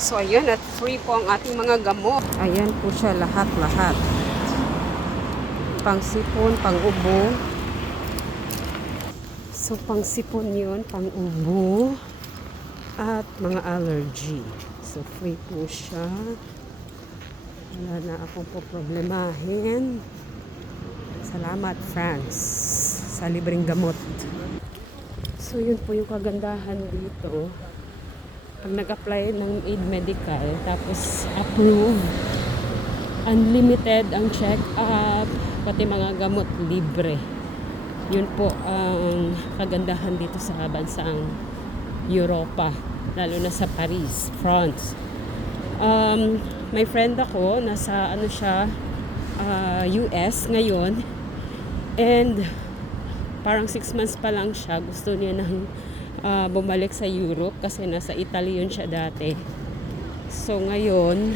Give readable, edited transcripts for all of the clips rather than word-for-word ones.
So, ayan, at free po ang ating mga gamot. Ayan po siya lahat-lahat. Pang-sipon, pang-ubo. So, pang-sipon yun, pang-ubo. At mga allergy. So, free po siya. Wala na akong po problemahin. Salamat, France, sa libreng gamot. So, yun po yung kagandahan dito. Pag nag-apply ng aid medical, tapos approve, unlimited ang check-up, pati mga gamot libre. Yun po ang kagandahan dito sa bansang Europa, lalo na sa Paris, France. May friend ako, nasa US ngayon, and parang 6 months pa lang siya, gusto niya nang bumalik sa Europe kasi nasa Italy yun siya dati. So ngayon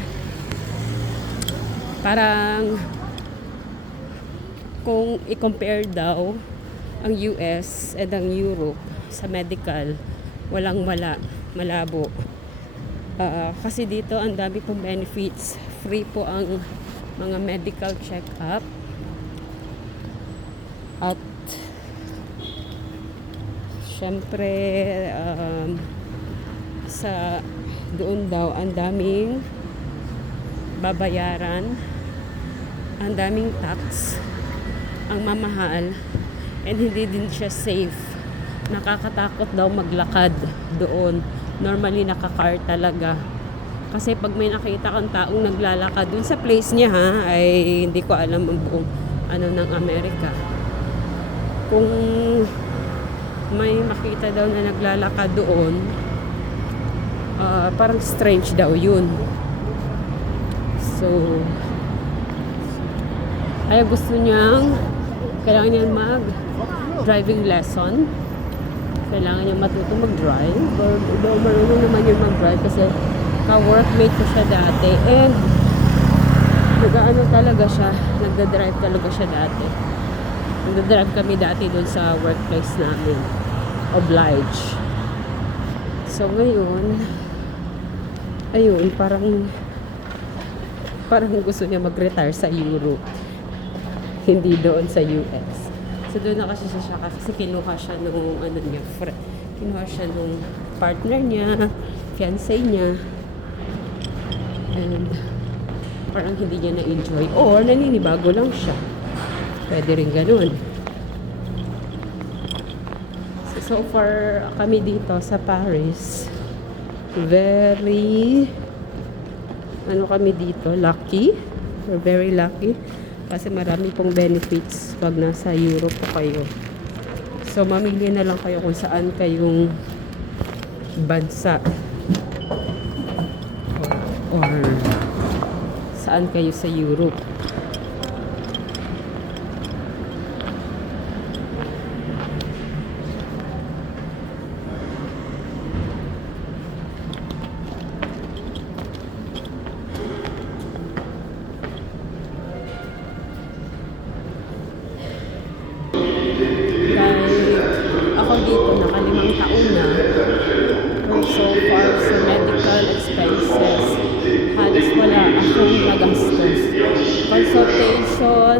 parang kung i-compare daw ang US at ang Europe sa medical, walang-wala, malabo. Kasi dito ang dami pong benefits. Free po ang mga medical check-up at syempre, sa doon daw, ang daming babayaran, ang daming tax, ang mamahal, and hindi din siya safe. Nakakatakot daw maglakad doon. Normally, naka-car talaga. Kasi pag may nakita kang taong naglalakad doon sa place niya, ay hindi ko alam ang buong ng Amerika. Kung may makita daw na naglalakad doon, parang strange daw yun. So ay gusto niyang, kailangan niya mag driving lesson, kailangan niya matuto mag-drive, or marunong naman yun mag-drive kasi ka-workmate ko siya dati, and talaga siya, nagda-drive talaga siya dati. Nagda-drive kami dati doon sa workplace namin. Oblige. So ngayon, ayun, parang gusto niya mag-retire sa Europe. Hindi doon sa US. So doon na kasi siya kasi kinuha siya nung kinuha siya nung partner niya, fiancé niya. And parang hindi niya na-enjoy or naninibago lang siya. Pwede rin ganun. So far, kami dito sa Paris, very, kami dito, lucky. We're very lucky. Kasi marami pong benefits pag nasa Europe po kayo. So, mamili na lang kayo kung saan kayong bansa. Or saan kayo sa Europe. Ako dito, naka-5 taon na. So far, sa medical expenses, halos wala akong nagastos. Consultation,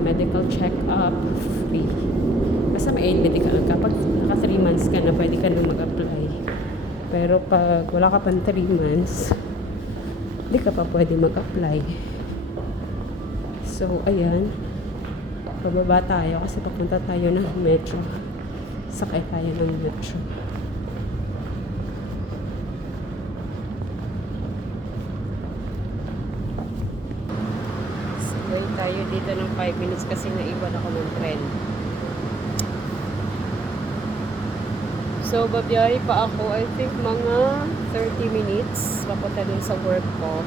medical check-up, free. Basta may medical ka. Pag naka 3 months ka na, pwede ka na mag-apply. Pero pag wala ka pang 3 months, hindi ka pa pwede mag-apply. So, ayan. Pababa tayo kasi papunta tayo ng metro. Sakay tayo ng metro. Sakay tayo dito ng 5 minutes kasi naiwan ako ng tren. So, babiyahe pa ako. I think mga 30 minutes papunta din sa work ko.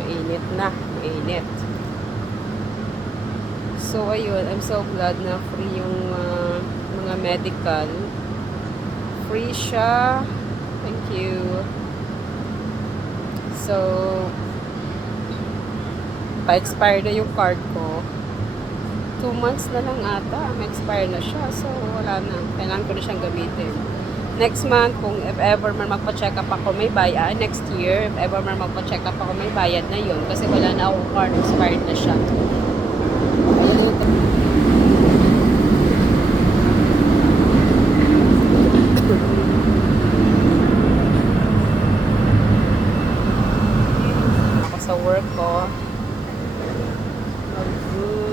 Mainit na. Mainit. So, ayun. I'm so glad na free yung mga medical. Free siya. Thank you. So, pa-expire na yung card ko. 2 months na lang ata. Expire na siya. So, wala na. Kailangan ko na siyang gamitin. Next month, kung if ever man magpa-check up ako, may bayad. Next year, if ever man magpa-check up ako, may bayad na yun. Kasi wala na akong card. Expired na siya. Ako sa work ko. Good.